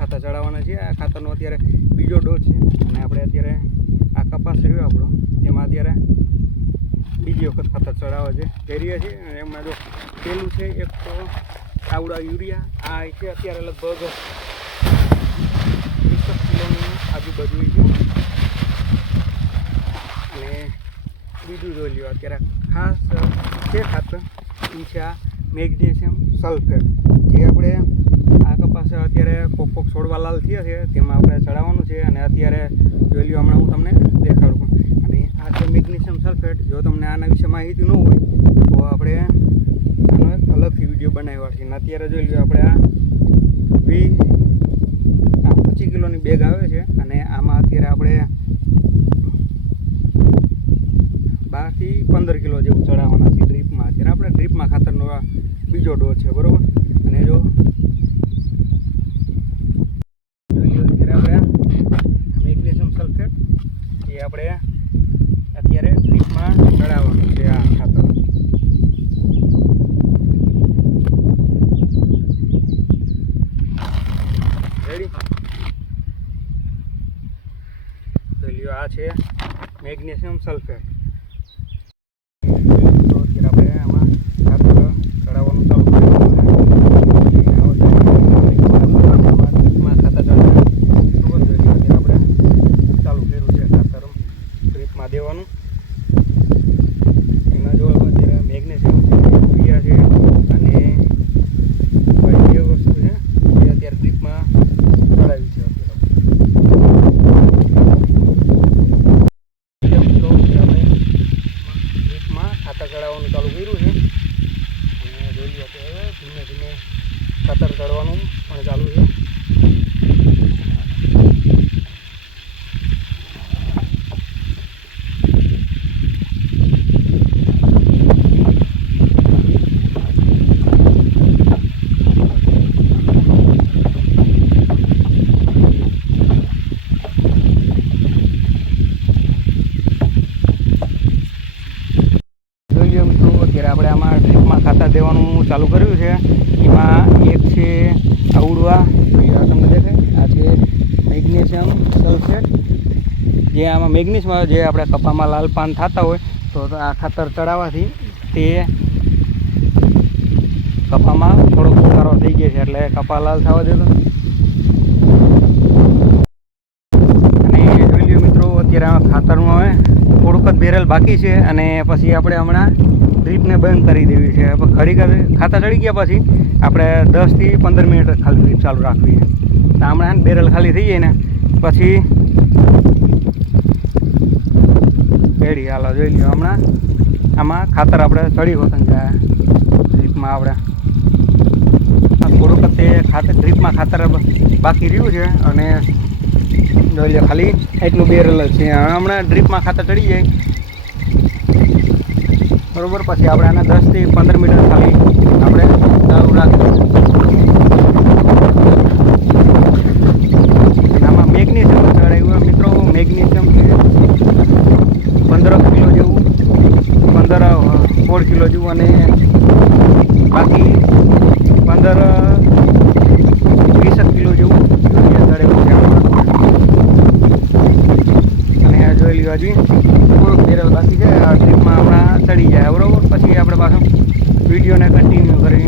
ચડાવવાના છે આ ખાતરનો અત્યારે બીજો ડોઝ છે. અને આપણે અત્યારે આ કપાસ રહ્યો આપણો. એમાં અત્યારે બીજી વખત ખાતર ચડાવવા છે. જઈ રહ્યા છીએ. અને એમાં જો પેલું છે, એક તો આવડા યુરિયા. આ છે અત્યારે લગભગ વીસ કિલોની આજુબાજુ છે. અને બીજું જોઈ લ્યો, અત્યારે ખાસ છે ખાતર એ છે આ મેગ્નેશિયમ સલ્ફેટ. જે આપણે આ કપાસ કોક કોક છોડવા લાલ થયા છે, તેમાં આપણે ચડાવવાનું છે અને અત્યારે જોઈ હમણાં હું તમને દેખાડું અને આ છે મેગ્નેશિયમ સલ્ફેટ, જો તમને આના વિશે માહિતી ન હોય, તો આપણે આનો એક અલગથી વીડિયો બનાવ્યો છે. અને અત્યારે જોઈ લ્યો આપણે આ વી, આ પચીસ કિલોની બેગ આવે છે અને આમાં અત્યારે આપણે બારથી પંદર કિલો જેવું ચડાવવાના છે ડ્રીપમાં અત્યારે આપણે ડ્રીપમાં ખાતરનો બીજો ડોઝ છે, બરોબર અને જો જોઈ લો અત્યારે આપણે મેગ્નેશિયમ સલ્ફેટ એ આપણે અત્યારે ટ્રીપમાં ચડાવવાનું છે આ ખાતર. આ છે મેગ્નેશિયમ સલ્ફેટ તો અત્યારે આપણે આમાં ખાતર ચડાવવાનું ચાલુ કર્યું છે અને આવો જાય આમાં ડ્રીપમાં ખાતર ચડાવવાનું બરોબર છે એટલે અત્યારે આપણે ચાલુ કર્યું છે ખાતર ડ્રીપમાં દેવાનું. એમાં જો અત્યારે મેગ્નેશિયમ છે અને વસ્તુ છે, એ અત્યારે ડ્રીપમાં ચડાવી છે ખાતર ચડાવવાનું ચાલુ કર્યું છે. અને જોઈ લો કે ધીમે ધીમે ખાતર ચડવાનું પણ ચાલુ છે જોઈ લો મિત્રો અત્યારે આપણે આમાં ડ્રીપમાં ખાતર દેવાનું ચાલુ કર્યું છે. એમાં એક છે આવડવા આ તમને દેખાય. આ છે મેગ્નેશિયમ સલ્ફેટ. જે આમાં મેગ્નેશિયમ જે આપણે કપામાં લાલ પાન થતા હોય, તો આ ખાતર ચડાવવાથી તે કપામાં થોડોક સુધારો થઈ ગયો છે, એટલે કપા લાલ થવા દેતો. અને જોઈ મિત્રો, અત્યારે આમાં ખાતરમાં હવે થોડુંક જ બેરલ બાકી છે, અને પછી આપણે હમણાં ડ્રીપને બંધ કરી દેવી છે. હવે ઘડી ખાતર ચડી ગયા પછી આપણે દસથી પંદર મિનિટ ખાલી ડ્રીપ ચાલુ રાખવી છે. તો હમણાં બેરલ ખાલી થઈ જાય ને, પછી રેડી હાલો જોઈ લ્યો હમણાં આમાં ખાતર આપણે ચડી હોતન જાય ડ્રીપમાં આપણે. થોડુંક તે ખાતર ડ્રીપમાં ખાતર બાકી રહ્યું છે અને જોઈ લો ખાલી. એટલું બેરલ જ છે. હમણાં ડ્રીપમાં ખાતર ચડી જાય. બરોબર, પછી આપણે આને દસથી પંદર મીટર ખાલી આપણે ચાલુ રાખીશું. આમાં મેગ્નેશિયમ ચડાવ્યું મિત્રો, મેગ્નેશિયમ પંદર કિલો જેવું, પંદર સોળ કિલો જેવું, અને બાકી પંદર વીસ કિલો જેવું ચડાવ્યું છે. અને જોઈ લીધું હજી થોડુંક ફેરવ બાકી છે. આ ટ્રીપમાં હમણાં ચડી જાય બરોબર? પછી આપણે પાછું વિડીયોને કન્ટિન્યુ કરી